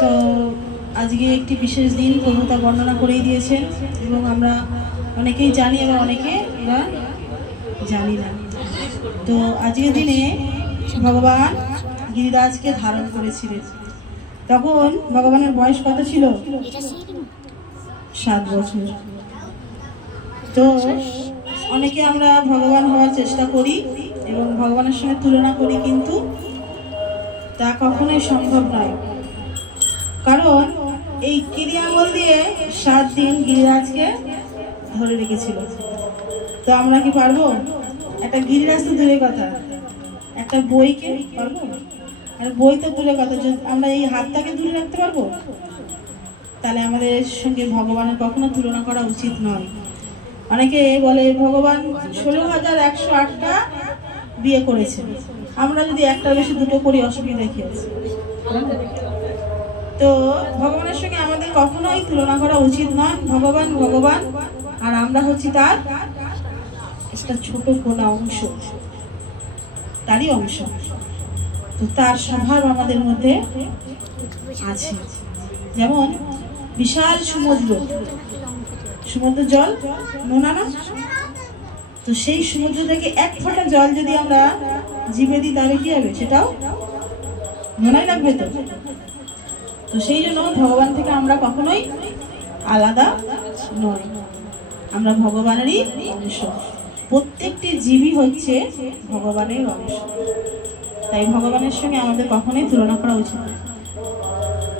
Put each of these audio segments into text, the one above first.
তো আজকে একটি বিশেষ দিন প্রভু তা বর্ণনা করেই দিয়েছেন এবং আমরা অনেকেই জানি এবং অনেকে আমরা জানি না। তো আজকের দিনে ভগবান গিরিরাজকে ধারণ করেছিলেন। তখন ভগবানের বয়স কত ছিল? 7 বছর। তো অনেকে আমরা ভগবান হওয়ার চেষ্টা করি এবং ভগবানের সঙ্গে তুলনা করি, কিন্তু তা কখনোই সম্ভব নয়। কারণ এই কিরি আঙুল দিয়ে 7 দিন গিরিরাজকে ধরে রেখেছিল। তো আমরা কি পারবো? একটা গিরিরাজ তো দূরের কথা, একটা বইকে পারবো? আর বই তো দূরের কথা, আমরা এই হাতটাকে দূরে রাখতে পারবো? তাহলে আমাদের সঙ্গে ভগবানের কখনো তুলনা করা উচিত নয়। অনেকে বলে ভগবান 16,108টা বিয়ে করেছে, আমরা যদি একটা বেশি 2টো করি অসুবিধা কি আছে? তো ভগবানের সঙ্গে আমাদের কখনোই তুলনা করা উচিত নয়। ভগবান ভগবান, আর আমরা হচ্ছি তার একটা ছোট কোনা অংশ, তারই অংশ। তো তার স্বভাব আমাদের মধ্যে আছে। যেমন বিশাল সমুদ্র, সমুদ্র জল নোনা না? তো সেই সমুদ্র থেকে 1 ফোঁটা জল যদি আমরা জিভে দিই তাহলে কি হবে? সেটাও নোনাই লাগবে। তো সেই জন্য ভগবান থেকে আমরা কখনোই আলাদা নয়, আমরা ভগবানেরই অংশ। প্রত্যেকটি জীবই হচ্ছে ভগবানের অংশ, তাই ভগবানের সঙ্গে আমাদের কখনোই তুলনা করা উচিত নয়।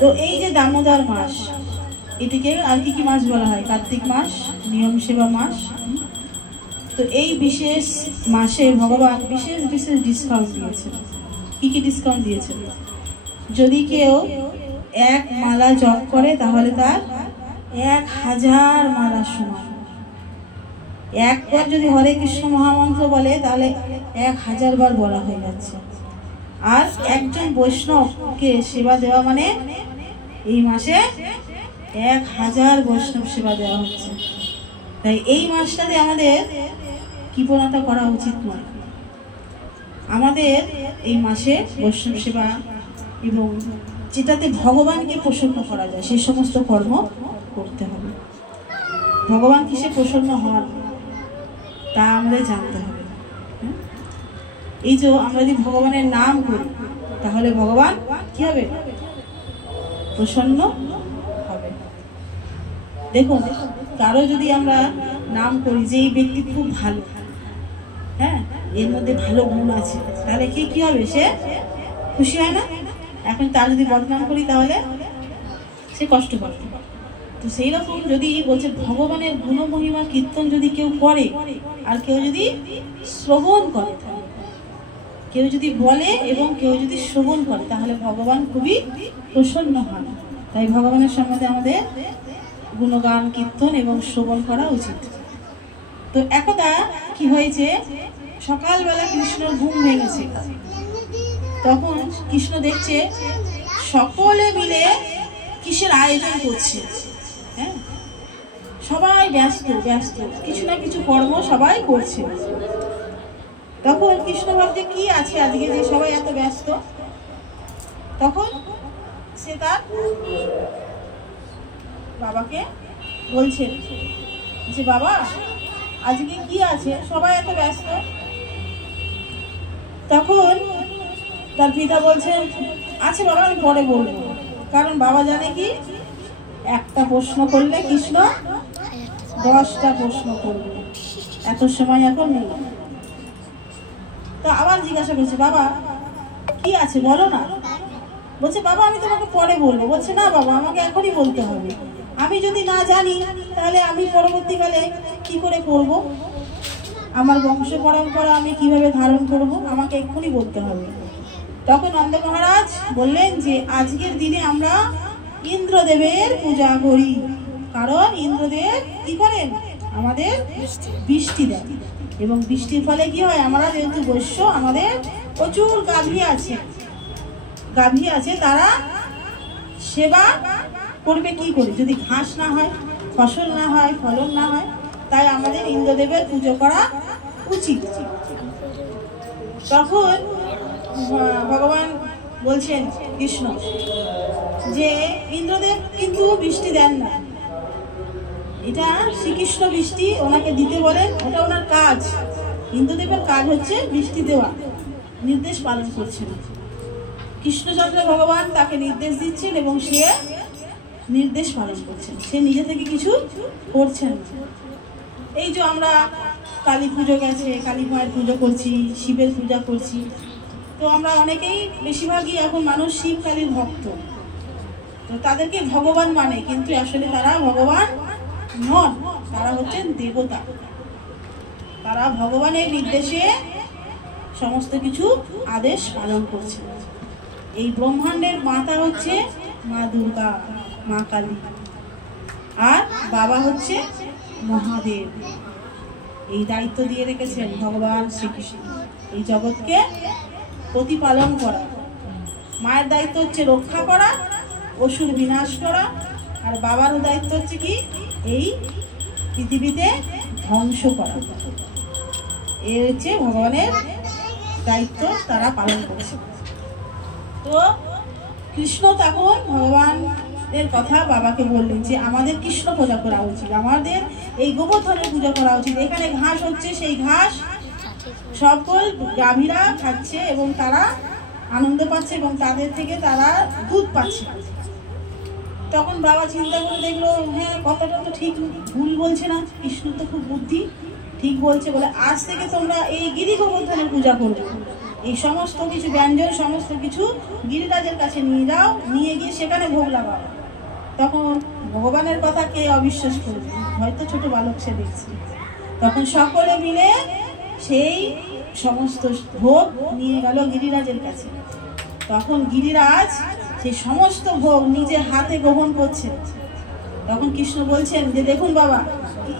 তো এই যে দামোদর মাস, এটিকে আর কি মাস বলা হয়? কার্তিক মাস, নিয়ম সেবা মাস। তো এই বিশেষ মাসে ভগবান বিশেষ বিশেষ ডিসকাউন্ট দিয়েছেন। কি ডিসকাউন্ট দিয়েছেন? যদি কেউ 1 মালা জপ করে তাহলে তার 1000 মালা সমান। একবার যদি হরে কৃষ্ণ মহামন্ত্র বলে তাহলে 1000 বার বলা হয়ে যাচ্ছে। আর একজন বৈষ্ণবকে সেবা দেওয়া মানে এই মাসে 1000 বৈষ্ণব সেবা দেওয়া হচ্ছে। তাই এই মাসটাতে আমাদের কৃপণতা করা উচিত নয়। আমাদের এই মাসে বৈষ্ণব সেবা এবং যেটাতে ভগবানকে প্রসন্ন করা যায় সেই সমস্ত কর্ম করতে হবে। ভগবান কিসে প্রসন্ন হন তা আমাদের জানতে হবে। এই যে আমরা যদি ভগবানের নাম করি তাহলে ভগবান কি হবে? প্রসন্ন হবে। দেখুন, কারো যদি আমরা নাম করি যে এই ব্যক্তি খুব ভালো, হ্যাঁ, এর মধ্যে ভালো গুণ আছে, তাহলে কি হবে? সে খুশি হয় না? এখন তার যদি বদনাম করি তাহলে সে কষ্ট পাবে। তো সেই রকম যদি বলছে ভগবানের গুণ মহিমা কীর্তন যদি কেউ করে আর কেউ যদি শ্রবণ করে, কেউ যদি বলে এবং কেউ যদি শ্রবণ করে তাহলে ভগবান খুবই প্রসন্ন হন। তাই ভগবানের সম্বন্ধে আমাদের গুণগান কীর্তন এবং শ্রবণ করা উচিত। তো একদা কি হয়েছে, সকালবেলা কৃষ্ণর ঘুম ভেঙেছে। তখন কৃষ্ণ দেখছে সকলে মিলে কিসের আয়োজন করছে। হ্যাঁ, সবাই ব্যস্ত ব্যস্ত, কিছু না কিছু কর্ম সবাই করছে। তখন কৃষ্ণ ভাবছে কি আছে আজকে যে সবাই এত ব্যস্ত। তখন সে তার বাবাকে বলছেন যে বাবা আজকে কি আছে, সবাই এত ব্যস্ত। তখন তার পিতা বলছেন আচ্ছা বাবা আমি পরে বলবো। কারণ বাবা জানে কি একটা প্রশ্ন করলে কৃষ্ণ 10টা প্রশ্ন করবে, এত সময় এখন নেই। তো আবার জিজ্ঞাসা করছে বাবা কি আছে বলো না। বলছে বাবা আমি তোমাকে পরে বলবো। বলছে না বাবা আমাকে এখনই বলতে হবে, আমি যদি না জানি তাহলে আমি পরবর্তীকালে কি করে করব, আমার বংশ পরম্পরা আমি কিভাবে ধারণ করব, আমাকে এক্ষুনি বলতে হবে। তখন নন্দ মহারাজ বললেন যে আজকের দিনে আমরা ইন্দ্রদেবের পূজা করি, কারণ ইন্দ্রদেব কি করেন? আমাদের বৃষ্টি দেন, এবং বৃষ্টির ফলে কি হয়, আমরা যেহেতু বৈশ্য আমাদের প্রচুর গাভী আছে, তারা সেবা করবে কি করে? যদি ঘাস না হয়, ফসল না হয়, ফলন না হয়, তাই আমাদের ইন্দ্রদেবের পুজো করা উচিত। তখন ভগবান বলছেন কৃষ্ণ যে ইন্দ্রদেব কিন্তু বৃষ্টি দেন না, এটা শ্রীকৃষ্ণ বৃষ্টি ওনাকে দিতে বলেন, ওটা ওনার কাজ। ইন্দ্রদেবের কাজ হচ্ছে বৃষ্টি দেওয়া, নির্দেশ পালন করছেন। কৃষ্ণচন্দ্র ভগবান তাকে নির্দেশ দিচ্ছেন এবং সে নির্দেশ পালন করছেন, সে নিজে থেকে কিছু করছেন। এই যে আমরা কালী পুজো গেছে, কালী মায়ের পুজো করছি, শিবের পূজা করছি, তো আমরা অনেকেই বেশিরভাগই এখন মানুষ শিব কালীর ভক্ত, তো তাদেরকে ভগবান মানে, কিন্তু আসলে তারা ভগবান নন, তারা হচ্ছেন দেবতা। তারা ভগবানের নির্দেশে সমস্ত কিছু আদেশ পালন করছে। এই ব্রহ্মাণ্ডের মাতা হচ্ছে মা দুর্গা, মা কালী, আর বাবা হচ্ছে মহাদেব। এই দায়িত্ব দিয়ে রেখেছেন ভগবান শ্রীকৃষ্ণ, এই জগৎকে প্রতিপালন করা। মায়ের দায়িত্ব হচ্ছে রক্ষা করা, অসুর বিনাশ করা, আর বাবারও দায়িত্ব হচ্ছে কি এই পৃথিবীতে ধ্বংস করা। এ হচ্ছে ভগবানের দায়িত্ব, তারা পালন করছে। তো কৃষ্ণ তখন ভগবানের কথা বাবাকে বললেন যে আমাদের কৃষ্ণ পূজা করা উচিত, আমাদের এই গোবর্ধনের পূজা করা উচিত। এখানে ঘাস হচ্ছে, সেই ঘাস সকল গাভীরা খাচ্ছে এবং তারা আনন্দ পাচ্ছে এবং তাদের থেকে তারা দুধ পাচ্ছে। তখন বাবা চিন্তা করে দেখলো, হ্যাঁ কথাটা তো ঠিক, ভুল বলছে না, কৃষ্ণ তো খুব বুদ্ধি, ঠিক বলছে। বলে আজ থেকে তোমরা এই গিরি গোবর্ধনের পূজা করবে, এই সমস্ত কিছু ব্যঞ্জন সমস্ত কিছু গিরিরাজের কাছে নিয়ে যাও, নিয়ে গিয়ে সেখানে ভোগ লাগাও। তখন ভগবানের কথা কে অবিশ্বাস করবে, হয়তো ছোট বালক সে দেখছে। তখন সকলে মিলে সেই সমস্ত ভোগ নিয়ে গেল গিরিরাজের কাছে। তখন গিরিরাজ সেই সমস্ত ভোগ নিজের হাতে গ্রহণ করছে। তখন কৃষ্ণ বলছেন যে দেখুন বাবা,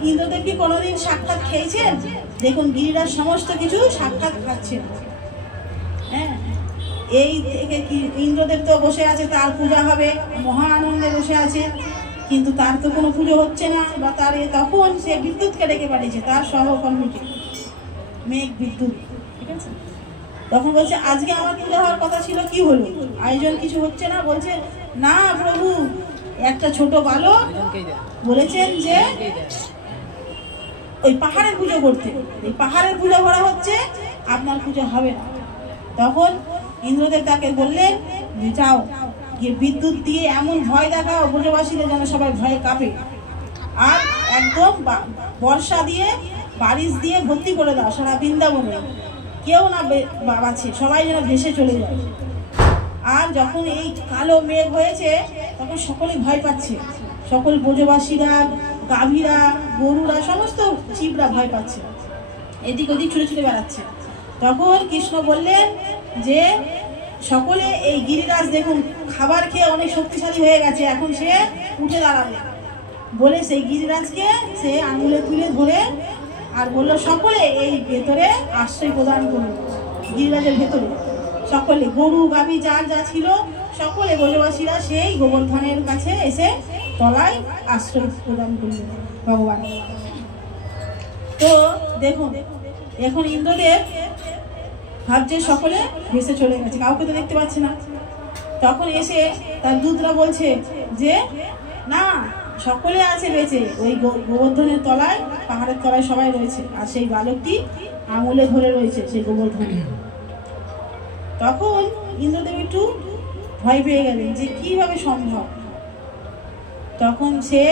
ইন্দ্রদেব কি কোনোদিন সাক্ষাৎ খেয়েছেন? দেখুন গিরিরাজ সমস্ত কিছু সাক্ষাৎ খাচ্ছেন। হ্যাঁ, এই থেকে কি ইন্দ্রদেব তো বসে আছে, তার পূজা হবে, মহা আনন্দে বসে আছে, কিন্তু তার তো কোনো পুজো হচ্ছে না। বা তার তখন সে বিদ্যুৎকে ডেকে পাঠিয়েছে, তার সহকর্মীকে, মেঘ বিদ্যুৎ, ঠিক আছে। তখন বলছে আজকে আমার পূজা হওয়ার কথা ছিল, কি হলো? আয়োজন কিছু হচ্ছে না। বলছে না প্রভু, একটা ছোট বালক বলেছেন যে ওই পাহাড়ের পুজো করতে, এই পাহাড়ের পুজো করা হচ্ছে, আপনার পুজো হবে না। তখন ইন্দ্রদেব তাকে বললেন যে যাও গিয়ে বিদ্যুৎ দিয়ে এমন ভয় দেখাও ব্রজবাসীদের যেন সবাই ভয়ে কাঁপে, আর একদম বর্ষা দিয়ে বারিশ দিয়ে ভর্তি করে দাও সারা বৃন্দাবনে, কেউ না বাঁচে, সবাই যেন ভেসে চলে যায়। আর যখন এই কালো মেঘ হয়েছে তখন সকলে ভয় পাচ্ছে, সকল ব্রজবাসীরা, গাভীরা, গরুরা, সমস্ত জীবরা ভয় পাচ্ছে, এদিক ওদিক ছুটে ছুটে বেড়াচ্ছে। তখন কৃষ্ণ বললেন যে সকলে এই গিরিরাজ দেখুন খাবার খেয়ে অনেক শক্তিশালী হয়ে গেছে, এখন সে উঠে দাঁড়াবে। বলে সেই গিরিরাজকে সে আঙুলে তুলে ধরে আর বললো সকলে এই ভেতরে আশ্রয় প্রদান করুন। গিরিরাজের ভেতরে সকলে গরু গাভী যার যা ছিল সকলে ব্রজবাসীরা সেই গোবর্ধনের কাছে এসে তলায় আশ্রয় প্রদান করলেন ভগবান। তো দেখুন এখন ইন্দ্রদেব ভাবছে সকলে ভেসে চলে গেছে, কাউকে তো দেখতে পাচ্ছে না। তখন এসে তার দূতরা বলছে যে না, সকলে আছে বেঁচে, ওই গোবর্ধনের তলায়, পাহাড়ের তলায় সবাই রয়েছে, আর সেই বালকটি আঙুলে ধরে রয়েছে সেই গোবর্ধন। তখন ইন্দ্রদেব একটু ভয় পেয়ে গেলেন যে কিভাবে সম্ভব। তখন সে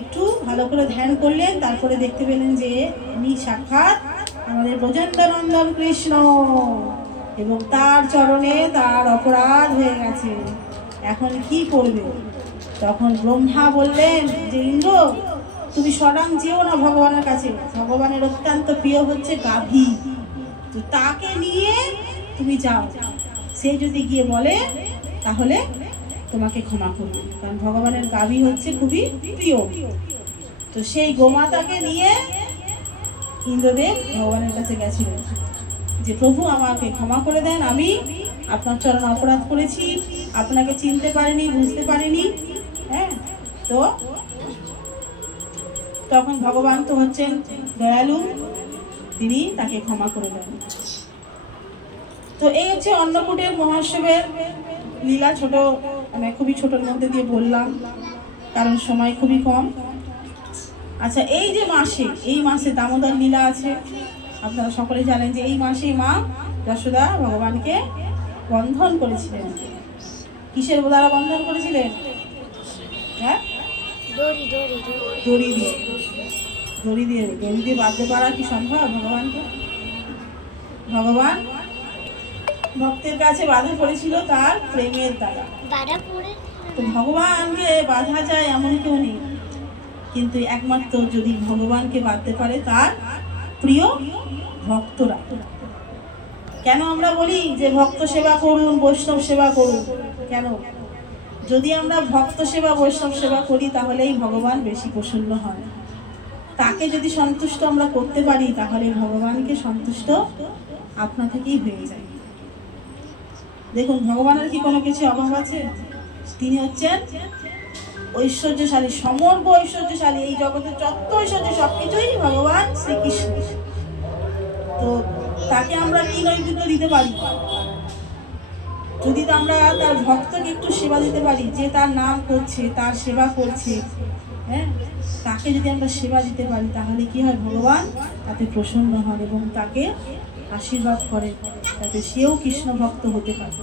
একটু ভালো করে ধ্যান করলেন, তারপরে দেখতে পেলেন যে উনি সাক্ষাৎ আমাদের ব্রজেন্দ্রনন্দন কৃষ্ণ, এবং তার চরণে তার অপরাধ হয়ে গেছে, এখন কি করবে। তখন ব্রহ্মা বললেন যে ইন্দ্র, তুমি স্বয়ং যেও না ভগবানের কাছে, ভগবানের অত্যন্ত প্রিয় হচ্ছে গাভী, তো তাকে নিয়ে তুমি যাও, সে যদি গিয়ে বলে তাহলে তোমাকে ক্ষমা করবে, কারণ ভগবানের গাভী হচ্ছে খুবই প্রিয়। তো সেই গোমাতাকে নিয়ে ইন্দ্রদেব ভগবানের কাছে গেছিলেন যে প্রভু আমাকে ক্ষমা করে দেন, আমি আপনার চরণে অপরাধ করেছি, আপনাকে চিনতে পারিনি, বুঝতে পারিনি। হ্যাঁ, তো তখন ভগবান তো হচ্ছেন দয়ালু, তিনি তাকে ক্ষমা করে দেন। তো এই হচ্ছে অন্নকূটের মহোৎসবের লীলা, ছোট আমি খুবই ছোটোর মধ্যে দিয়ে বললাম, কারণ সময় খুবই কম। আচ্ছা, এই মাসে দামোদর লীলা আছে। আপনারা সকলে জানেন যে এই মাসে মা যশোদা ভগবানকে বন্ধন করেছিলেন। কিসের দ্বারা বন্ধন করেছিলেন? হ্যাঁ, দড়ি দিয়ে বাঁধতে পারা কি সম্ভব ভগবানকে? ভগবান ভক্তের কাছে বাধা পড়েছিল তার প্রেমের দ্বারা। তো ভগবানকে বাধা যায় এমন কেউ নেই, কিন্তু একমাত্র যদি ভগবানকে বাঁধতে পারে তার প্রিয় ভক্তরা। কেন আমরা বলি যে ভক্ত সেবা করুন, বৈষ্ণব সেবা করুন? কেন? যদি আমরা ভক্ত সেবা বৈষ্ণব সেবা করি তাহলেই ভগবান বেশি প্রসন্ন হয়। তাকে যদি সন্তুষ্ট আমরা করতে পারি তাহলে ভগবানকে সন্তুষ্ট আপনা থেকেই হয়ে যায়। দেখুন, ভগবানের কি কোনো কিছু অভাব আছে? তিনি হচ্ছেন ঐশ্বর্যশালী, সমগ্র ঐশ্বর্যশালী। এই জগতের যত ঐশ্বর্য সবকিছুই ভগবান শ্রীকৃষ্ণ। তো তাকে আমরা কি নৈবেদ্য দিতে পারি? যদি আমরা তার ভক্তকে একটু সেবা দিতে পারি, যে তার নাম করছে, তার সেবা করছে, হ্যাঁ, তাকে যদি আমরা সেবা দিতে পারি তাহলে কি হয়? ভগবান তাতে প্রসন্ন হন এবং তাকে আশীর্বাদ করেন যাতে সেও কৃষ্ণ ভক্ত হতে পারে।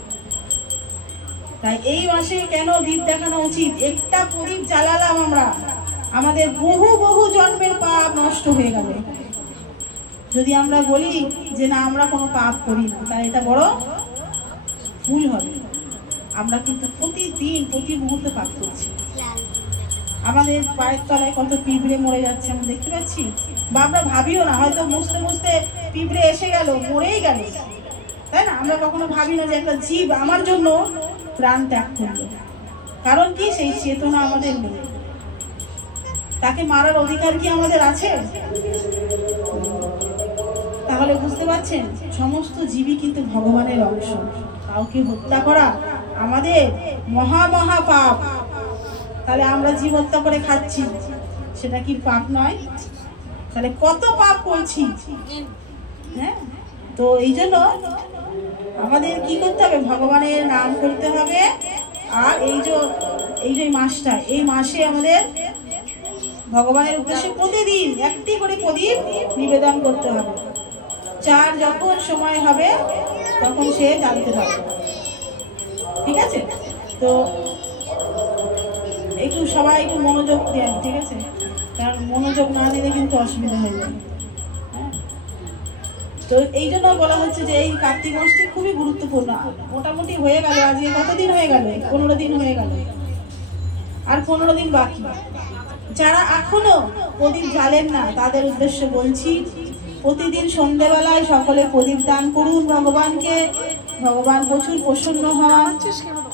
তাই এই মাসে কেন দীপ দেখানো উচিত? একটা প্রদীপ জ্বালালাম আমরা, আমাদের বহু বহু জন্মের পাপ নষ্ট হয়ে গেল। যদি আমরা বলি যে না আমরা কোনো পাপ করি না, তাই এটা বড় ভুল হবে। আমরা কিন্তু প্রতিদিন প্রতি মুহূর্তে পাপ করছি। আমাদের পায়ের তলায় কত পিঁপড়ে মরে যাচ্ছে আমরা দেখতে পাচ্ছি, বা আমরা ভাবিও না, হয়তো মুছতে মুছতে পিঁপড়ে এসে গেল, মরেই গেল, তাই না? আমরা কখনো ভাবি না যে একটা জীব আমার জন্য প্রাণ ত্যাগ করলো। কারণ কি? সেই চেতনা আমাদের নেই। তাকে মারার অধিকার কি আমাদের আছে? তাহলে বুঝতে পারছেন, সমস্ত জীবই কিন্তু ভগবানের অংশ। কাউকে হত্যা করা আমাদের মহা মহা পাপ। তাহলে আমরা জীব হত্যা করে খাচ্ছি, সেটা কি পাপ নয়? তাহলে কত পাপ করছি, হ্যাঁ? তো এই জন্য আমাদের কি করতে হবে? ভগবানের নাম করতে হবে। আর এই যে মাসটা, এই মাসে আমাদের ভগবানের উদ্দেশ্যে প্রতিদিন একটি করে প্রদীপ নিবেদন করতে হবে। যার যখন সময় হবে তখন সে জানতে পারবে। ঠিক আছে? তো একটু সবাই একটু মনোযোগ দেন, ঠিক আছে? কারণ মনোযোগ না দিলে কিন্তু অসুবিধা হয়ে যাবে। হ্যাঁ, তো এই জন্য বলা হচ্ছে যে এই কার্তিক মাসটি খুবই গুরুত্বপূর্ণ। মোটামুটি হয়ে গেল, আজকে কতদিন হয়ে গেল? 15 দিন হয়ে গেল, আর 15 দিন বাকি। যারা এখনো প্রদীপ জ্বালেন না তাদের উদ্দেশ্যে বলছি, প্রতিদিন সন্ধ্যেবেলায় সকলে প্রদীপ দান করুন ভগবানকে। ভগবান প্রচুর প্রসন্ন হন।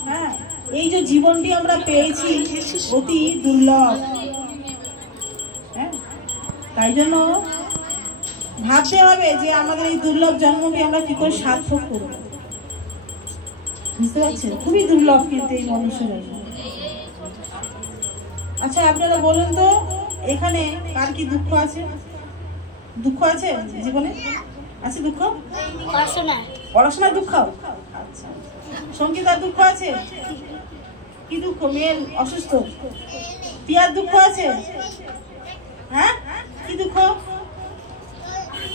হ্যাঁ, এই যে জীবনটি আমরা পেয়েছি অতি দুর্লভ। হ্যাঁ, তাই জন্য ভাবতে হবে যে আমাদের এই দুর্লভ জন্মকে আমরা কি করে সার্থক করব। বুঝতে পারছেন? খুবই দুর্লভ কিন্তু এই মনুষ্যরা। আচ্ছা, আপনারা বলুন তো, এখানে কার কি দুঃখ আছে? দুঃখ আছে জীবনে? আছে দুঃখ? পড়াশোনার দুঃখ? আচ্ছা, সঙ্গীতার দুঃখ আছে? কি দুঃখ? মেয়ের অসুস্থ? পিয়ার দুঃখ আছে? হ্যাঁ, কি দুঃখ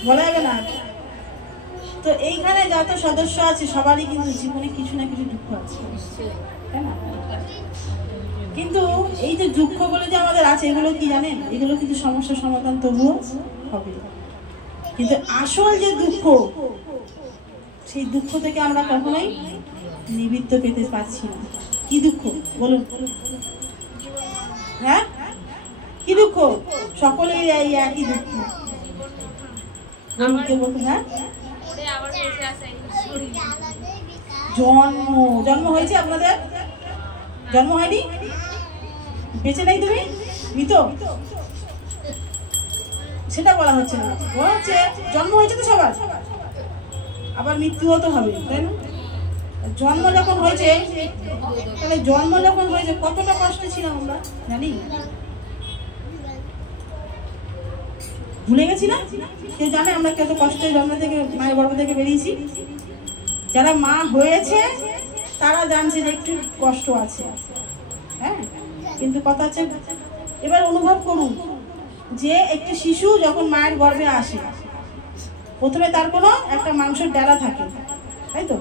বলা যাবে না। তো এইখানে যত সদস্য আছে সবারই কিন্তু জীবনে কিছু না কিছু দুঃখ আছে, তাই না? কিন্তু এই যে দুঃখ বলে যে আমাদের আছে, এগুলো কি জানেন? এগুলো কিন্তু সমস্যার সমাধান তবুও হবে, কিন্তু আসল যে দুঃখ, সেই দুঃখ থেকে আমরা কখনোই নিবৃত্ত পেতে পারছি না। কি দুঃখ বলুন? হ্যাঁ, কি দুঃখ? সকলেই একই দুঃখ। হ্যাঁ, জন্ম হয়েছে আপনাদের? জন্ম হয়নি? বেঁচে নাই তুমি? মৃত? সেটা বলা হচ্ছে না, বলা হচ্ছে জন্ম হয়েছে তো সবার, আবার মৃত্যুও তো হবে, তাই না? জন্ম যখন হয়েছে, তাহলে জন্ম যখন হয়েছে কতটা কষ্ট ছিলাম আমরা জানি? ভুলে গেছি না? কেউ জানে আমরা কত কষ্টে জন্ম থেকে, মায়ের গর্ভ থেকে বেরিয়েছি? যারা মা হয়েছে তারা জানছে যে একটু কষ্ট আছে, হ্যাঁ, কিন্তু কথা হচ্ছে এবার অনুভব করুন যে একটি শিশু যখন মায়ের গর্ভে আসে, প্রথমে তার কোনো একটা মাংসের ডালা থাকে, তাই তো?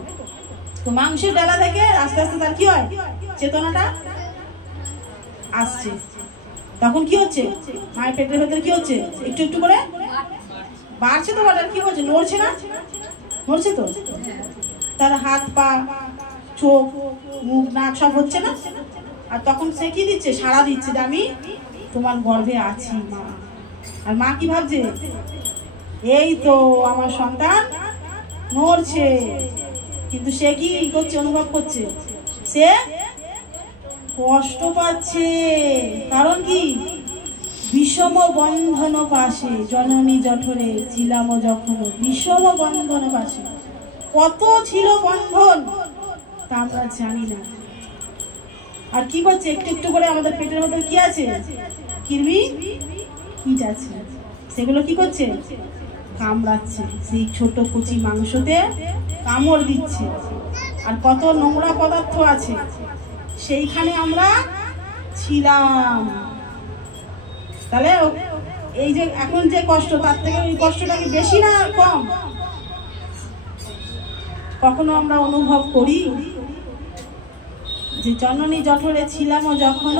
তো মাংসের ডালা থেকে আস্তে আস্তে তার কি হয়, চেতনাটা আসছে। তখন কি হচ্ছে, মায়ের পেটের ভেতরে কি হচ্ছে, একটু একটু করে বাড়ছে। তো বলার কি হচ্ছে, নড়ছে না? নড়ছে তো, তার হাত পা চোখ মুখ নাক সব হচ্ছে না? আর তখন সে কি দিচ্ছে, সাড়া দিচ্ছে যে আমি তোমার গর্ভে আছি মা। আর মা কি ভাবছে, এই তো আমার সন্তান নড়ছে, কিন্তু সে কি করছে, অনুভব করছে, সে কষ্ট পাচ্ছে। কারণ কি, বিষম বন্ধন পাশে জননী জঠরে ছিলাম যখন, বিষম বন্ধন পাশে কত ছিল বন্ধন তা আমরা জানি না। আর কি করছে, একটু একটু করে আমাদের পেটের মধ্যে কি আছে, কৃমি কীট আছে, সেগুলো কি করছে, কামড়াচ্ছে, সেই ছোট কুচি মাংসতে কামড় দিচ্ছে। আর কত নোংরা পদার্থ আছে, সেইখানে আমরা ছিলাম। তাহলে এই যে এখন যে কষ্ট, তার থেকে ওই কষ্টটা কি বেশি না কম? কখনো আমরা অনুভব করি যে জননী জঠরে ছিলাম যখন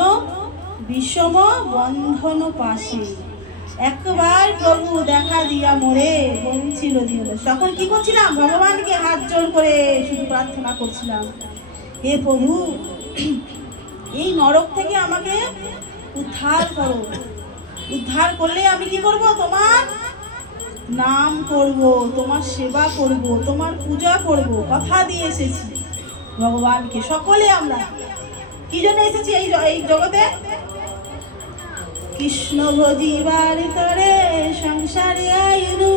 বিষম বন্ধন পাশে, একবার প্রভু দেখা দিয়া মোরে বলছিল দিল। তখন কি করছিলাম, ভগবানকে হাত জোড় করে শুধু প্রার্থনা করছিলাম, হে প্রভু এই নরক থেকে আমাকে উদ্ধার করো। উদ্ধার করলে আমি কি করব, তোমার নাম করব, তোমার সেবা করব, তোমার পূজা করব। কথা দিয়ে এসেছি ভগবানকে। সকলে আমরা কি জন্য এসেছি এই জগতে, কৃষ্ণ ভজিবার তরে সংসারে আইনু,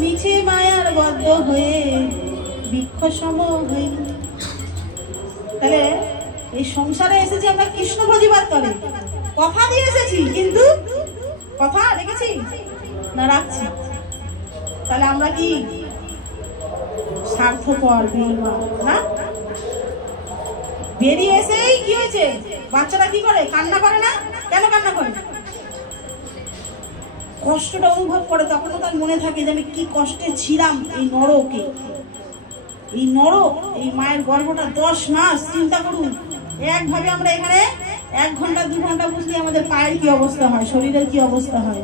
মিছে মায়ার বদ্ধ হয়ে বৃক্ষ সম হইল। তাহলে এই সংসারে এসেছি আমরা কৃষ্ণ ভজিবার তরে, কথা দিয়ে এসেছি, কিন্তু কথা রেখেছি না, রাখছি। তাহলে আমরা কি স্বার্থপর বেঈমান না? বেরিয়ে এসেই কি হয়েছে, বাচ্চারা কি করে, কান্না করে না? কেন কান্না করে? কষ্টটা অনুভব করে। তখন তার মনে থাকে যে আমি কি কষ্টে ছিলাম এই নরকে। এই নরক, এই মায়ের গর্ভটা 10 মাস, চিন্তা করুন। একভাবে আমরা এখানে 1 ঘন্টা 2 ঘন্টা বুঝলে আমাদের পায়ের কি অবস্থা হয়, শরীরের কি অবস্থা হয়।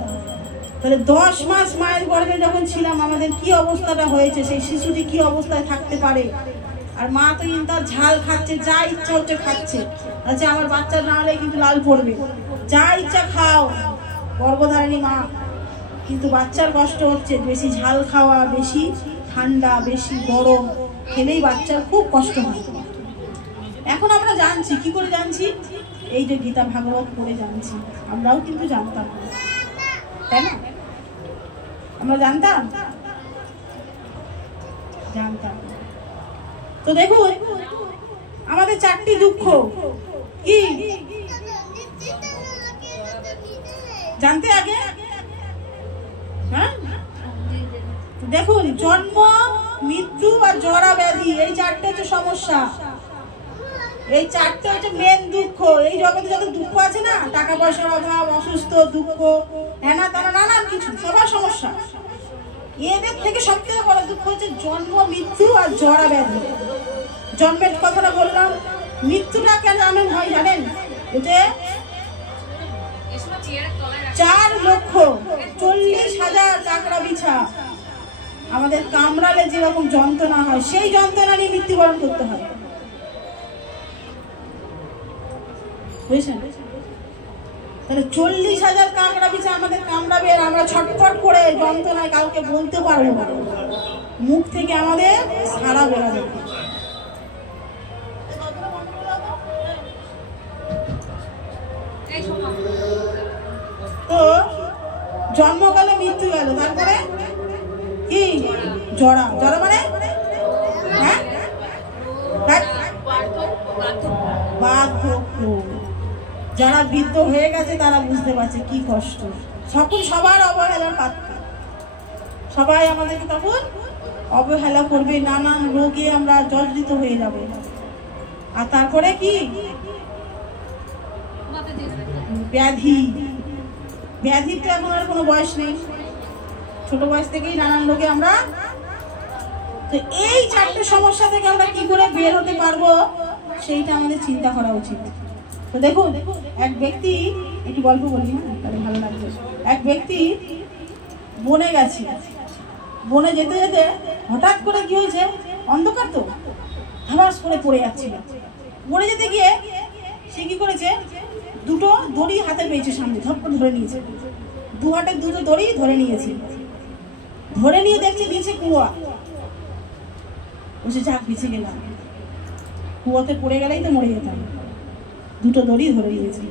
তাহলে 10 মাস মায়ের গর্ভে যখন ছিলাম আমাদের কি অবস্থাটা হয়েছে, সেই শিশুটি কি অবস্থায় থাকতে পারে। আর মা তো তার ঝাল খাচ্ছে, যা ইচ্ছা হচ্ছে খাচ্ছে। আচ্ছা, আমার বাচ্চা না হলে কিন্তু লাল পড়বে, যা ইচ্ছা খাও, গর্ভধারিণী মা। কিন্তু বাচ্চার কষ্ট হচ্ছে, বেশি ঝাল খাওয়া, বেশি ঠান্ডা, বেশি গরম খেলেই বাচ্চার খুব কষ্ট হয়। এখন আমরা জানছি, কি করে জানছি, এই যে গীতা ভাগবত পড়ে জানছি। আমরাও কিন্তু জানতাম, তাই না? আমরা জানতাম। তো দেখুন, আমাদের 4টি দুঃখ কি জানতে আগে, হ্যাঁ দেখুন, জন্ম, মৃত্যু আর জরা ব্যাধি, এই 4টে হচ্ছে সমস্যা। এই 4টে হচ্ছে মেন দুঃখ। এই জগতে যত দুঃখ আছে না, টাকা পয়সার অভাব, অসুস্থ, দুঃখ, নানা তারা নানান কিছু, সবার সমস্যা। এদের থেকে সবথেকে বড় দুঃখ হচ্ছে জন্ম, মৃত্যু আর জরা ব্যাধি। জন্মের কথাটা বললাম, মৃত্যুটা কেন এমন হয় জানেন? এতে 4,40,000 কাকড়া বিছা আমাদের কামড়ালে যেরকম যন্ত্রণা হয়, সেই যন্ত্রণা নিয়ে মৃত্যুবরণ করতে হয়, বুঝছেন? তাহলে 40,000 কাকড়া বিছা আমাদের কামড়াবে, আর আমরা ছটফট করে যন্ত্রণায় কাউকে বলতে পারবো না, মুখ থেকে আমাদের সারা বেরোবে। তো জন্ম গেল, মৃত্যু গেল, তারপরে কি জরা। জরা মানে হ্যাঁ, যারা বৃদ্ধ হয়ে গেছে তারা বুঝতে পারছে কি কষ্ট। তখন সবার অবহেলার পাত্র, সবাই আমাদেরকে তখন অবহেলা করবে, নানান রোগে আমরা জর্জরিত হয়ে যাবে। আর তারপরে কি ব্যাধি। ব্যাধির তো এখন আর কোনো বয়স নেই, ছোট বয়স থেকেই নানান রোগে আমরা। তো এই চারটে সমস্যা থেকে আমরা কি করে বের হতে পারবো সেইটা আমাদের চিন্তা করা উচিত। তো দেখুন, এক ব্যক্তি, একটু গল্প বলি তাহলে ভালো লাগবে। এক ব্যক্তি বনে গেছে, বনে যেতে যেতে হঠাৎ করে কি হয়েছে, অন্ধকার তো ধাবাস করে পড়ে যাচ্ছিল। পড়ে যেতে গিয়ে সে কি করেছে, দুটো দড়ি হাতে পেয়েছে, সামনে ধপ করে ধরে নিয়েছে, দু হাতে দুটো দড়ি ধরে নিয়েছে। ধরে নিয়ে দেখছে নিচে কুয়া, বসে যাক বেঁচে গেলাম, কুয়াতে পড়ে গেলেই তো মরে যেতাম, দুটো দড়ি ধরে নিয়েছে।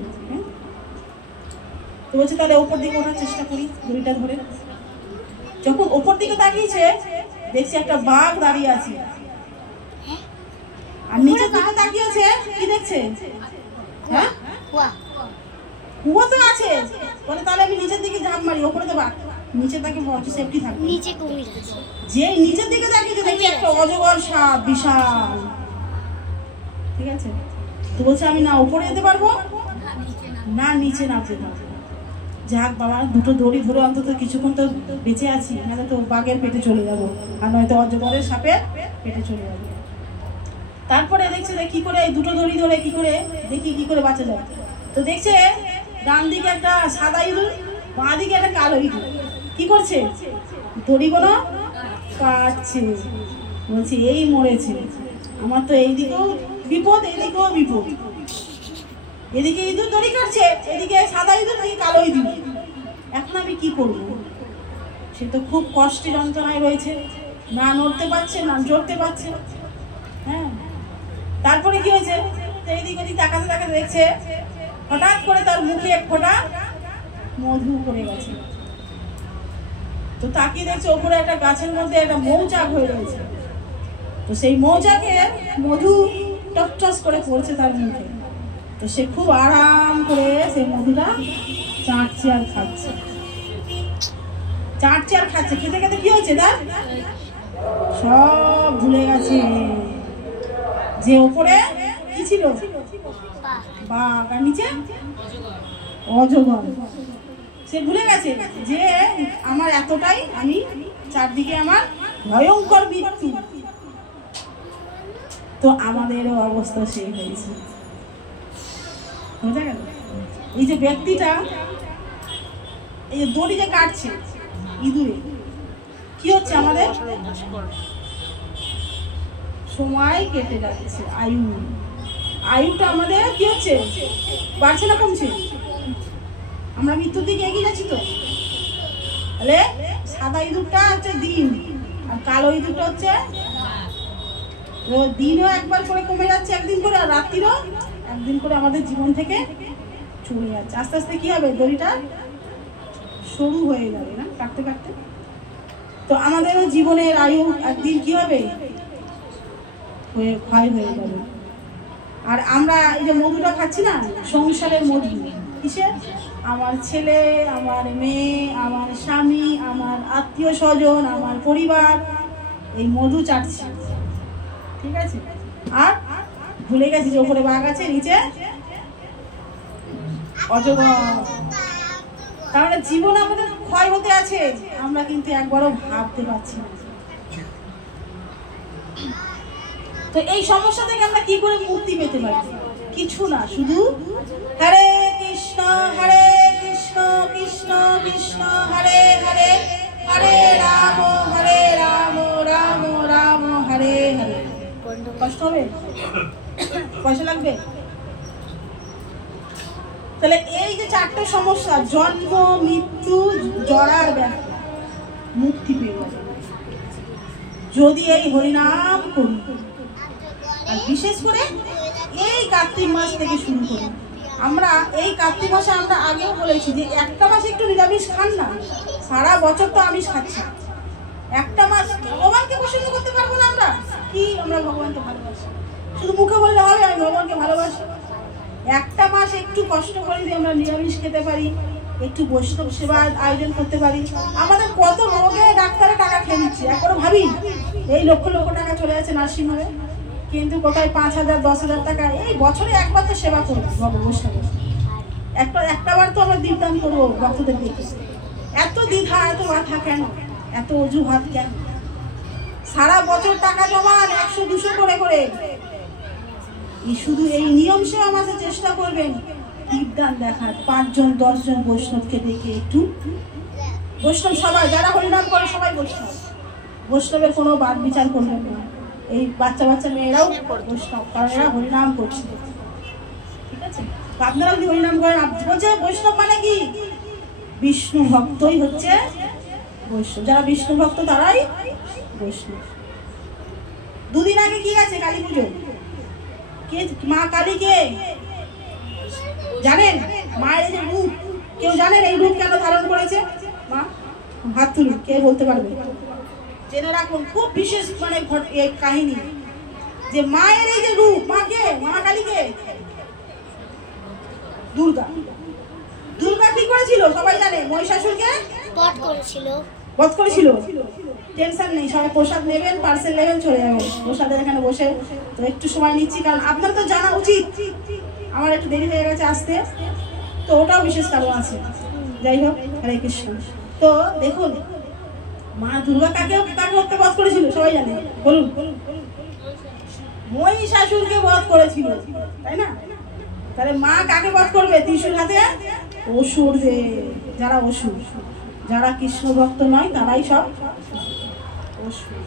তো বলছে তাহলে ওপর দিকে ওঠার চেষ্টা করি, দড়িটা ধরে। যখন ওপর দিকে তাকিয়েছে দেখছে একটা বাঘ দাঁড়িয়ে আছে, আর নিচের দিকে তাকিয়েছে কি দেখছে, হ্যাঁ কুয়া তো আছে। বলে তাহলে আমি নিচের দিকে ঝাঁপ মারি, ওপরে তো বাঘ, নিচে তাকে সেফটি থাকবে। যে নিচের দিকে তাকিয়েছে দেখি একটা অজগর সাপ বিশাল, ঠিক আছে। তো বলছে আমি না উপরে যেতে পারবো না নিচে নামতে পারবো। যাক বাবা, দুটো দড়ি ধরে অন্তত কিছুক্ষণ তো বেঁচে আছি, নাহলে তো বাঘের পেটে চলে যাবো, আর নয়তো অজগরের সাপের পেটে চলে যাবো। তারপরে দেখছে কি করে এই দুটো দড়ি ধরে কি করে দেখি কি করে বাঁচা যায়। তো দেখছে ডান দিকে একটা সাদা ইঁদুর, বাঁ দিকে একটা কালো ইঁদুর কি করছে, দড়িগুলো কাটছে। বলছে এই মরেছে, আমার তো এইদিকেও বিপদ এইদিকেও বিপদ, এদিকে ইঁদুর দড়ি কাটছে, এদিকে সাদা ইঁদুর নাকি কালো ইঁদুর, এখন আমি কি করব। সে তো খুব কষ্টে যন্ত্রণায় রয়েছে, না নড়তে পারছে না চড়তে পারছে। হ্যাঁ, তারপরে কি হয়েছে, এইদিক ওদিক তাকাতে তাকাতে দেখছে হঠাৎ করে তার মুখে এক ফোঁটা মধু পড়ে গেছে। তো তাকিয়ে দেখছে ওপরে একটা গাছের মধ্যে একটা মৌচাক হয়ে রয়েছে। তো সেই মৌচাকে মধু টপটস করে পড়ছে তার মুখে। তো সে খুব আরাম করে সেই মধুটা চাটছে আর খাচ্ছে, চাটছে আর খাচ্ছে। খেতে খেতে কি হচ্ছে, তার সব ভুলে গেছে যে ওপরে কি ছিল, বাঘ, আর নিচে অজগর। সে ভুলে গেছে যে আমার এতটাই, আমি চারদিকে আমার ভয়ঙ্কর মৃত্যু। তো আমাদেরও অবস্থা সেই হয়েছে, বুঝা গেল। এই যে ব্যক্তিটা এই যে দড়ি যে কাটছে ইঁদুরে, কি হচ্ছে, আমাদের সময় কেটে যাচ্ছে, আয়ুটা আমাদের কি হচ্ছে, বাড়ছে না কমছে, আমরা মৃত্যুর দিকে এগিয়ে যাচ্ছি। তো তাহলে সাদা ইঁদুরটা হচ্ছে দিন, আর কালো ইঁদুরটা হচ্ছে দিনও একবার করে কমে যাচ্ছে একদিন করে, আর রাত্রিরও একদিন করে আমাদের জীবন থেকে চলে যাচ্ছে। আস্তে আস্তে কি হবে, দড়িটা সরু হয়ে যাবে না কাটতে কাটতে। তো আমাদেরও জীবনের আয়ু একদিন কি হবে, ক্ষয় হয়ে যাবে। আর আমরা এই যে মধুটা খাচ্ছি না, সংসারের মধু, কিসের, আমার ছেলে, আমার মেয়ে, আমার স্বামী, আমার আত্মীয় স্বজন, আমার পরিবার, এই মধু চাটছি, ঠিক আছে। আর ভুলে গেছি যে ওপরে বাঘ আছে, নিচে অজগর। তাহলে জীবন আমাদের ক্ষয় হতে আছে, আমরা কিন্তু একবারও ভাবতে পারছি না। তো এই সমস্যা থেকে আমরা কি করে মুক্তি পেতে পারি? কিছু না, শুধু হরে কৃষ্ণ কৃষ্ণ কৃষ্ণ হরে হরে, হরে রাম রাম রাম হরে হরে। কষ্ট হবে, পয়সা লাগবে। তাহলে এই যে চারটে সমস্যা, জন্ম মৃত্যু জরার ব্যাধি, মুক্তি পেয়ে যাবে যদি এই হরিনাম করি। আর বিশেষ করে এই কার্তিক মাস থেকে শুরু করি। আমরা এই কার্তিক মাসে আমরা আগেও বলেছি যে একটা মাস একটু নিরামিষ খান না, সারা বছর তো আমিষ খাচ্ছি। একটা মাস ভগবানকে পছন্দ করতে পারবো না আমরা, কি আমরা ভগবানকে ভালোবাসি, শুধু মুখে বললে হবে আমি ভগবানকে ভালোবাসি। একটা মাস একটু কষ্ট করে যদি আমরা নিরামিষ খেতে পারি, একটু বৈষ্ণব সেবার আয়োজন করতে পারি, আমাদের কত রোগে ডাক্তারে টাকা খেয়ে নিচ্ছে। একবারও ভাবি এই লক্ষ লক্ষ টাকা চলে যাচ্ছে নার্সিংহোমে, কিন্তু কোথায় 5,000 10,000 টাকা, এই বছরে একবার তো সেবা করবো বৈষ্ণবের, একটা বার তো আমরা দীপদান করবো ভক্তদের দেখে। এত দ্বিধা, এত মাথা কেন, এত অজুহাত কেন? সারা বছর টাকা জমান 100-200 করে করে, শুধু এই নিয়ম সেবা মাসে চেষ্টা করবেন দীপদান দেখার। 5 জন 10 জন বৈষ্ণবকে দেখে একটু, বৈষ্ণব সবাই যারা হরিনাম করে সবাই বৈষ্ণব, বৈষ্ণবের কোনো বাদ বিচার করবেন না। এই বাচ্চা বাচ্চা মেয়েরাও বৈষ্ণব, কারণ এরা হরিনাম করছে, ঠিক আছে? আপনারা যদি হরিনাম করেন, বলছে বৈষ্ণব মানে কি? বিষ্ণু ভক্তই হচ্ছে বৈষ্ণব, যারা বিষ্ণু ভক্ত তারাই বৈষ্ণব। দুদিন আগে কি আছে? কালী পুজো। কে মা কালী? কে জানেন? মায়ের যে রূপ, কেউ জানেন এই রূপ কেন ধারণ করেছে মা? হাত তুলুন, কে বলতে পারবে? জেনে রাখুন, খুব বিশেষ মানে কাহিনী, যে মায়ের এই যে রূপ, মাকে, মা কালীকে দুর্গা। দুর্গা কি করেছিল সবাই জানে? মহিষাসুরকে বধ করেছিল। টেনশন নেই, সবাই প্রসাদ নেবেন, পার্সেল নেবেন, চলে যাবেন প্রসাদের এখানে বসে। তো একটু সময় নিচ্ছি, কারণ আপনার তো জানা উচিত, আমার একটু দেরি হয়ে গেছে আসতে, তো ওটাও বিশেষ কারণ আছে। যাই হোক, হরে কৃষ্ণ। তো দেখুন, মা দুর্গা কাকে বধ করেছিল সবাই জানে? বলুন। মহিষাসুরকে বধ করেছিল, তাই না? তাহলে মা কাকে বধ করবে? ত্রিশূল হাতে অসুরদের। যারা অসুর, যারা কৃষ্ণ ভক্ত নয় তারাই সব অসুর।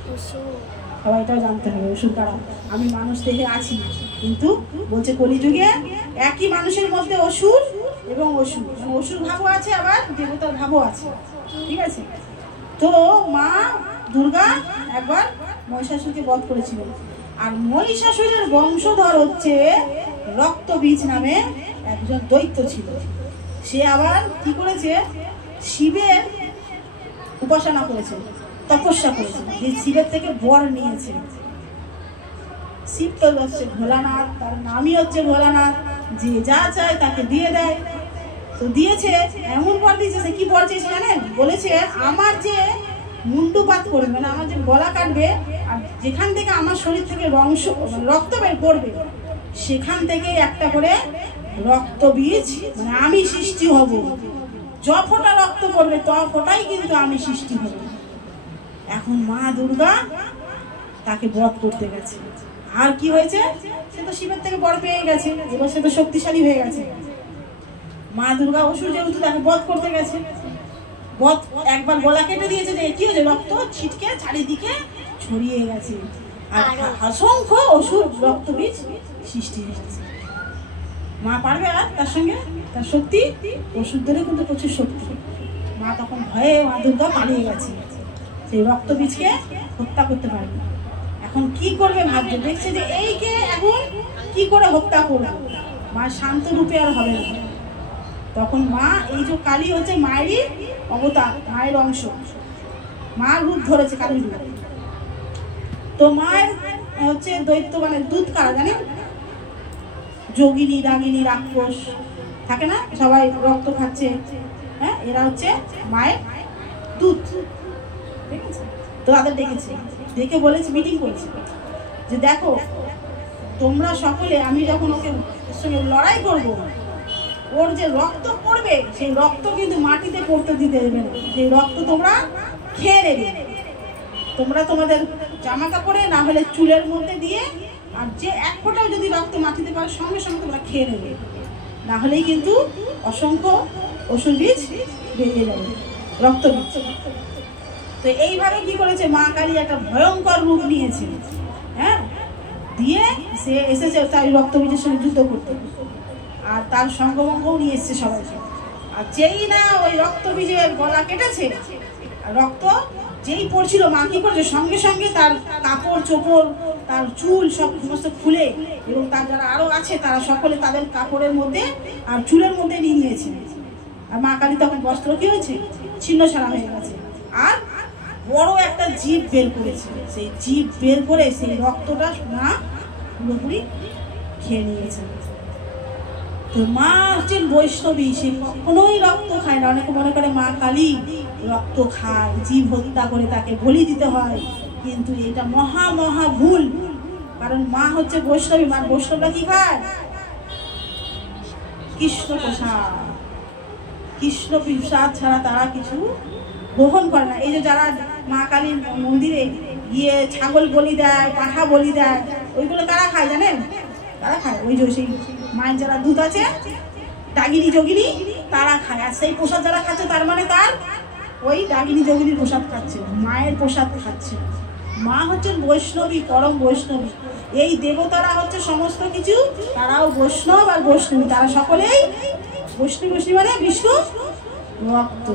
সবাই এটাও জানতে হবে, অসুর তারা। আমি মানুষ দেহে আছি, কিন্তু বলছে কলিযুগে একই মানুষের মধ্যে অসুর এবং অসুর, মানে অসুর ভাবও আছে, আবার দেবতার ভাবও আছে, ঠিক আছে? তো মা দুর্গা একবার মহিষাসুরকে বধ করেছিল। আর মহিষাসুরের বংশধর হচ্ছে রক্তবীজ নামে একজন দৈত্য ছিল। সে আবার কি করেছে? শিবের উপাসনা করেছে, তপস্যা করেছে, যে শিবের থেকে বর নিয়েছে। শিব তো হচ্ছে ভোলানাথ, তার নামই হচ্ছে ভোলানাথ, যে যা চায় তাকে দিয়ে দেয়। তো দিয়েছে, এমন বর দিয়েছে। সে কি বর চেয়েছে জানেন? বলেছে, আমার যে মুন্ডুপাত করবে, মানে আমার যে গলা কাটবে, আর যেখান থেকে আমার শরীর থেকে রক্ত বের করবে, সেখান থেকে একটা করে রক্ত বীজ, মানে আমি সৃষ্টি হব। যতটা রক্ত করবে ততটাই কিন্তু আমি সৃষ্টি হব। এখন মা দুর্গা তাকে বধ করতে গেছে। আর কি হয়েছে? সে তো শিবের থেকে বর পেয়ে গেছে, এবার সে তো শক্তিশালী হয়ে গেছে। মা দুর্গা অসুর যেহেতু, তাকে বধ করতে গেছে। বধ একবার গলা কেটে দিয়েছে, যে কি হয়েছে? রক্ত ছিটকে চারিদিকে ছড়িয়ে গেছে, আর অসংখ্য অসুর রক্তবীজ সৃষ্টি হয়ে গেছে। মা পারবে আর তার সঙ্গে? তার শক্তি, অসুরদেরও কিন্তু প্রচুর শক্তি। মা তখন ভয়ে মা দুর্গা পালিয়ে গেছে, সেই রক্তবীজকে হত্যা করতে পারবে। এখন কি করবে ভাবছে, দেখছে যে এইকে এখন কি করে হত্যা করবে। মা শান্ত রূপে আর হবে না। তখন মা, এই যে কালী হচ্ছে মায়েরই অবতার, মায়ের অংশ, মার রূপ ধরেছে, কালী রূপ। তো মায়ের হচ্ছে দৈত্য, মানে দুধ কারা জানেন? যোগিনী, রাগিনী, রাক্ষস থাকে না, সবাই রক্ত খাচ্ছে, হ্যাঁ, এরা হচ্ছে মায়ের দুধ, ঠিক আছে? তো তাদের ডেকেছে, ডেকে বলেছে, মিটিং করেছে, যে দেখো তোমরা সকলে, আমি যখন ওকে সঙ্গে লড়াই করবো, ওর যে রক্ত পড়বে, সেই রক্ত কিন্তু মাটিতে পড়তে দিতে দেবে না। সেই রক্ত তোমরা খেয়ে নেবে, তোমরা তোমাদের জামা কাপড়ে, না হলে চুলের মধ্যে দিয়ে, আর যে এক ফোঁটাও যদি রক্ত মাটিতে পড়ে সঙ্গে সঙ্গে তোমরা খেয়ে নেবে, না হলেই কিন্তু অসংখ্য অসুর বীজ বেরিয়ে যাবে, রক্ত বীজ। তো এইভাবে কি করেছে, মা কালী একটা ভয়ঙ্কর রূপ নিয়েছে, হ্যাঁ, দিয়ে সে এসেছে তার রক্ত বীজের সঙ্গে যুদ্ধ করতে, আর তার সঙ্গভঙ্গও নিয়ে এসছে সবাইকে। আর যেই না ওই রক্ত বীজের গলা কেটেছে, রক্ত যেই পড়ছিল, মা কি করছে, সঙ্গে সঙ্গে তার কাপড় চোপড়, তার চুল সব সমস্ত খুলে, এবং তার যারা আরো আছে তারা সকলে তাদের কাপড়ের মধ্যে আর চুলের মধ্যে নিয়ে নিয়েছে। আর মা কালী তখন বস্ত্র কি হয়েছে, ছিন্ন ছাড়া হয়ে গেছে। আর বড় একটা জীব বের করেছে, সেই জীব বের করে সেই রক্তটা মা পুরোপুরি খেয়ে নিয়েছে। তো মা হচ্ছেন বৈষ্ণবী, সে কখনোই রক্ত খায় না। অনেকে মনে করে মা কালী রক্ত খায়, জীব হত্যা করে তাকে বলি দিতে হয়, কিন্তু এটা মহা মহা ভুল। কারণ মা হচ্ছে বৈষ্ণবী। মা বৈষ্ণবরা কি খায়? কৃষ্ণ প্রসাদ। কৃষ্ণ প্রসাদ ছাড়া তারা কিছু গ্রহণ করে না। এই যে যারা মা কালীর মন্দিরে গিয়ে ছাগল বলি দেয়, পাঠা বলি দেয়, ওইগুলো কারা খায় জানেন? তারা খায় ওই যে সেই মায়ের যারা দুধ আছে, ডাগিনী যোগিনী, তারা খায়। আর সেই প্রসাদ যারা খাচ্ছে তার মানে তার ওই ডাগিনী যোগিনীর প্রসাদ খাচ্ছে, মায়ের প্রসাদ খাচ্ছে। মা হচ্ছেন বৈষ্ণবী, পরম বৈষ্ণবী। এই দেবতারা হচ্ছে সমস্ত কিছু, তারাও বৈষ্ণব আর বৈষ্ণবী, তারা সকলেই বৈষ্ণবী। বৈষ্ণবী মানে বিষ্ণু ভক্ত,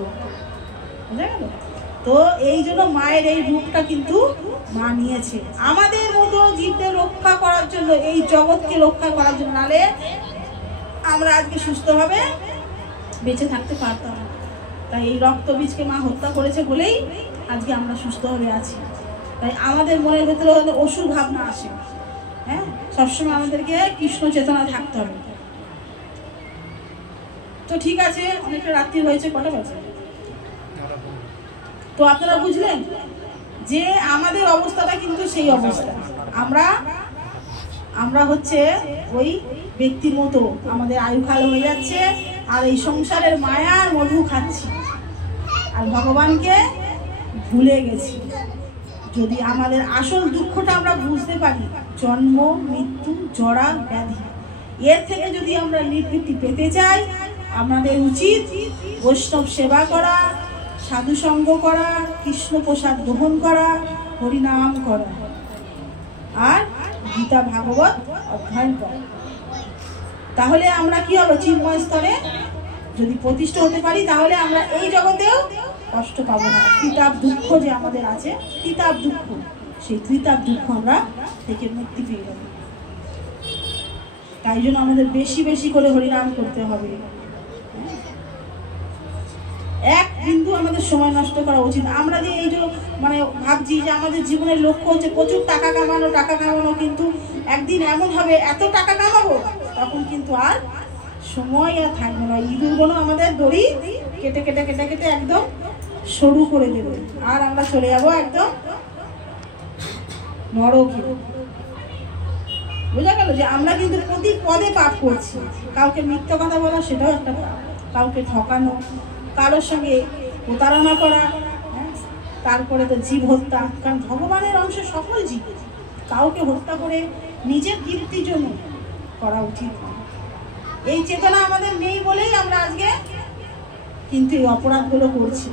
বুঝা গেল? তো এই জন্য মায়ের এই রূপটা কিন্তু মা নিয়েছে আমাদের মতো জীবদের রক্ষা করার জন্য, এই জগৎকে রক্ষা করার জন্য। নাহলে আমরা আজকে সুস্থভাবে বেঁচে থাকতে পারতাম না। তাই এই রক্তবীজকে মা হত্যা করেছে বলেই আজকে আমরা সুস্থভাবে আছি। তাই আমাদের মনের ভেতরে অসুর ভাবনা আসে। হ্যাঁ, সবসময় আমাদেরকে কৃষ্ণ চেতনা থাকতে হবে। তো ঠিক আছে, অনেকটা রাত্রি হয়েছে, কটা বাজে? তো আপনারা বুঝলেন যে আমাদের অবস্থাটা কিন্তু সেই অবস্থা। আমরা হচ্ছে ওই ব্যক্তির মতো, আমাদের আয়ুকাল হয়ে যাচ্ছে আর এই সংসারের মায়ার মধু খাচ্ছি আর ভগবানকে ভুলে গেছি। যদি আমাদের আসল দুঃখটা আমরা বুঝতে পারি, জন্ম মৃত্যু জরা ব্যাধি, এর থেকে যদি আমরা নিবৃত্তি পেতে চাই, আমাদের উচিত বৈষ্ণব সেবা করা, সাধু সঙ্গ করা, কৃষ্ণ প্রসাদ গ্রহণ করা, হরিনাম করা আর গীতা ভাগবত অধ্যয়ন করা। তাহলে আমরা কি হবে? চিন্ময় স্তরে যদি প্রতিষ্ঠা হতে পারি, তাহলে আমরা এই জগতেও কষ্ট পাবো না। ত্রিতাপ দুঃখ যে আমাদের আছে, ত্রিতাপ দুঃখ, সেই ত্রিতাপ দুঃখ আমরা থেকে মুক্তি পেয়ে যাবো। তাই জন্য আমাদের বেশি বেশি করে হরিনাম করতে হবে। এক বিন্দু আমাদের সময় নষ্ট করা উচিত। আমরা যে এই যে মানে ভাবছি যে আমাদের জীবনের লক্ষ্য হচ্ছে প্রচুর টাকা কামানো, কিন্তু একদিন এমন হবে এত টাকা কামাবো, তখন কিন্তু আর সময় আর থাকবে না। ইঁদুরগুলো আমাদের দড়ি কেটে কেটে কেটে কেটে একদম সরু করে দেবে, আর আমরা চলে যাবো একদম নরকে। বোঝা গেল যে আমরা কিন্তু প্রতি পদে পাপ করছি। কাউকে মিথ্যা কথা বলা, সেটাও একটা পাপ। কাউকে ঠকানো, কারোর সঙ্গে প্রতারণা করা, তারপরে তো জীব হত্যা। কারণ ভগবানের অংশ সকল জীব, কাউকে হত্যা করে নিজের তৃপ্তির জন্য করা উচিত নয়। এই চেতনা আমাদের নেই বলেই আমরা আজকে কিন্তু এই অপরাধগুলো করছি।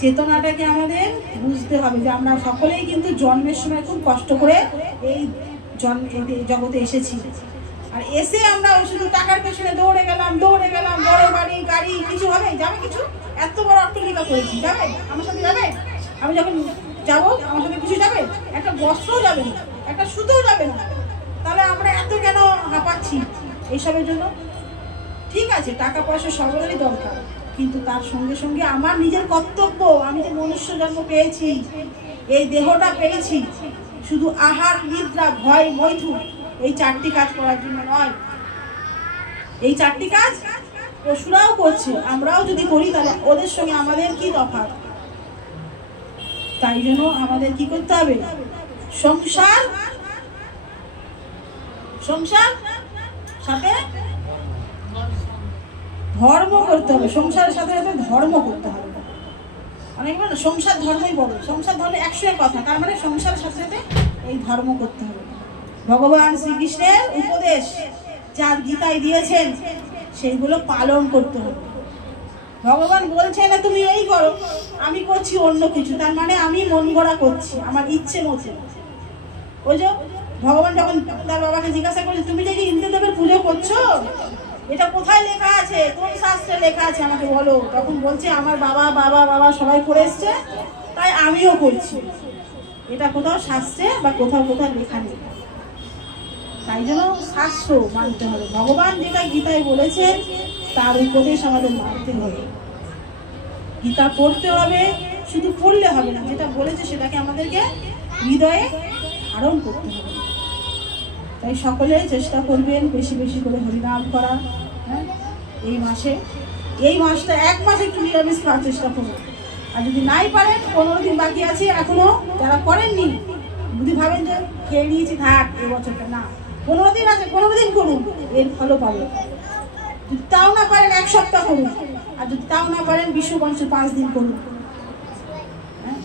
চেতনাটাকে আমাদের বুঝতে হবে যে আমরা সকলেই কিন্তু জন্মের সময় খুব কষ্ট করে এই জগতে এসেছি। আর এসে আমরা শুধু টাকার পেছনে দৌড়ে গেলাম, বড় বাড়ি গাড়ি, কিছু হবে? যাবে কিছু? এত বড় অট্টালিকা করেছি, যাবে? আমার সাথে যাবে? আমি যখন যাবো আমার সাথে কিছু যাবে? একটা বস্ত্রও যাবে না, একটা সুতোও যাবে না। তাহলে আমরা এত কেন হাঁপাচ্ছি এইসবের জন্য? ঠিক আছে, টাকা পয়সা সবারই দরকার, কিন্তু তার সঙ্গে সঙ্গে আমার নিজের কর্তব্য। আমি যে মনুষ্য জন্ম পেয়েছি, এই দেহটা পেয়েছি, শুধু আহার নিদ্রা ভয় মৈথুন এই চারটি কাজ করার জন্য নয়। এই চারটি কাজ পশুরাও করছে, আমরাও যদি করি তাহলে ওদের সঙ্গে আমাদের কি তফাৎ? তাই জন্য আমাদের কি করতে হবে? সংসার সাথে ধর্ম করতে হবে। সংসারের সাথে সাথে ধর্ম করতে হবে। অনেক মানে সংসার ধর্মই বলে, সংসার ধর্ম 100 কথা, তার মানে সংসারের সাথে সাথে এই ধর্ম করতে হবে। ভগবান শ্রীকৃষ্ণের উপদেশ যা গীতায় দিয়েছেন সেইগুলো পালন করতে হবে। ভগবান বলছে না তুমি এই করো, আমি করছি অন্য কিছু, তার মানে আমি মন গড়া করছি আমার ইচ্ছে মতো। ওই যে ভগবান যখন তার বাবাকে জিজ্ঞাসা করছে, তুমি যে ইন্দ্রদেবের পুজো করছো, এটা কোথায় লেখা আছে, কোন শাস্ত্রে লেখা আছে আমাকে বলো। তখন বলছে আমার বাবা বাবা বাবা সবাই করে এসছে, তাই আমিও করছি। এটা কোথাও শাস্ত্রে বা কোথাও লেখা নেই। তাই জন্য শাস্ত্র মানতে হবে। ভগবান যেটা গীতায় বলেছেন তার উপদেশ আমাদের মানতে হবে। গীতা পড়তে হবে, শুধু পড়লে হবে না, যেটা বলেছে সেটাকে আমাদেরকে হৃদয়ে ধারণ করতে হবে। তাই সকলে চেষ্টা করবেন বেশি বেশি করে হরিনাম করা। হ্যাঁ, এই মাসটা 1 মাস একটু নিরামিষ খাওয়ার চেষ্টা করুন। আর যদি নাই পারেন, 15 দিন বাকি আছে এখনো, যারা করেননি যদি ভাবেন যে খেয়ে নিয়েছি থাক এবছরটা, না, 15 দিন আছে, 15 দিন করুন, এর ফলও পাবেন। যদি তাও না পারেন 1 সপ্তাহ করুন, আর যদি তাও না পারেন বিশ্ববংশ 5 দিন করুন। হ্যাঁ,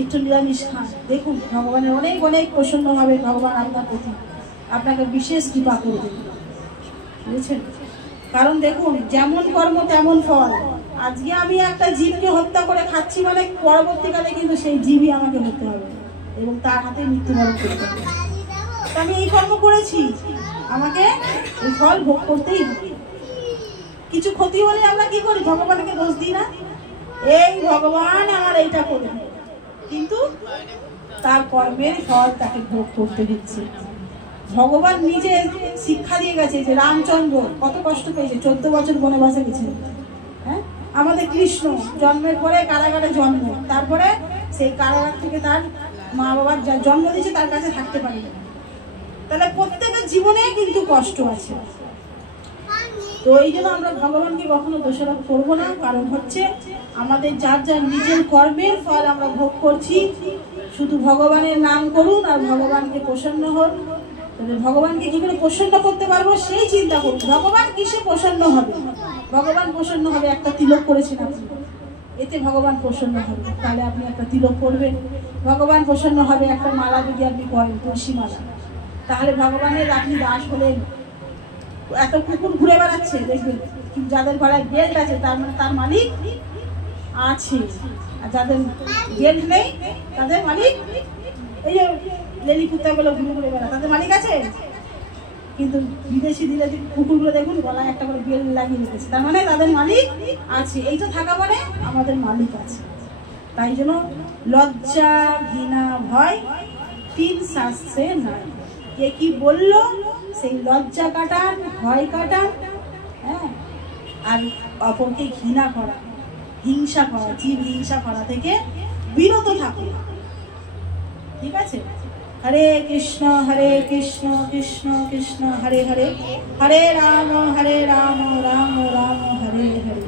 একটু নিরামিষ খান, দেখুন ভগবানের অনেক অনেক প্রসন্ন হবে, ভগবান আপনার প্রতি আপনাকে বিশেষ কৃপা করবে, বুঝেছেন? কারণ দেখুন, যেমন কর্ম তেমন ফল। আজকে আমি একটা জীবকে হত্যা করে খাচ্ছি মানে পরবর্তীকালে কিন্তু সেই জীবই আমাকে হতে হবে এবং তার হাতে মৃত্যুবরণ করতে হবে। আমি এই কর্ম করেছি, আমাকে এই ফল ভোগ করতেই হবে। কিছু ক্ষতি হলে আমরা কি করি? ভগবানকে দোষ দিই না, এই ভগবান আমার এইটা করে, কিন্তু তার কর্মের ফল তাকে ভোগ করতে হচ্ছে। ভগবান নিজে শিক্ষা দিয়ে গেছে যে রামচন্দ্র কত কষ্ট পেয়েছে, 14 বছর বনবাসে গেছে। হ্যাঁ, আমাদের কৃষ্ণ জন্মের পরে কারাগারে জন্ম, তারপরে সেই কারাগার থেকে তার মা বাবার জন্ম দিয়েছে তার কাছে থাকতে পারে। তাহলে প্রত্যেকের জীবনে কিন্তু কষ্ট আছে। তো এই জন্য আমরা ভগবানকে কখনো দোষারোপ করবো না, কারণ হচ্ছে আমাদের যার যার নিজের কর্মের ফল আমরা ভোগ করছি। শুধু ভগবানের নাম করুন আর ভগবানকে প্রসন্ন হন। তাহলে ভগবানকে কি করে প্রসন্ন করতে পারবো সেই চিন্তা করুন। ভগবান কিসে প্রসন্ন হবে? ভগবান প্রসন্ন হবে, একটা তিলক করেছেন আপনি, এতে ভগবান প্রসন্ন হবে, তাহলে আপনি একটা তিলক করবেন। ভগবান প্রসন্ন হবে একটা মালা যদি আপনি করেন, তুলসী মালা, তাহলে ভগবানের আপনি দাস হলেন। এত কুকুর ঘুরে বেড়াচ্ছে দেখবেন, কিন্তু যাদের ঘরে বেল্ট আছে তার মানে তার মালিক আছে, আর যাদের বেল্ট নেই তাদের মালিক, এই যে লেলি কুত্তাগুলো ঘুরে ঘুরে বেড়া, তাদের মালিক আছে। কিন্তু বিদেশি দিলে কুকুরগুলো দেখুন গলায় একটা করে বেল্ট লাগিয়ে রেখেছে, তার মানে তাদের মালিক আছে। এইটা থাকা মানে আমাদের মালিক আছে। তাই জন্য লজ্জা ঘৃণা ভয় 3 শাস্ত্রে নাই। কে কি বললো সেই লজ্জা কাটান, ভয় কাটান, হ্যাঁ, আর অপরকে ঘৃণা করা, হিংসা করা, জীব হিংসা করা থেকে বিরত থাকুন, ঠিক আছে? হরে কৃষ্ণ কৃষ্ণ কৃষ্ণ হরে হরে, হরে রাম রাম রাম হরে হরে।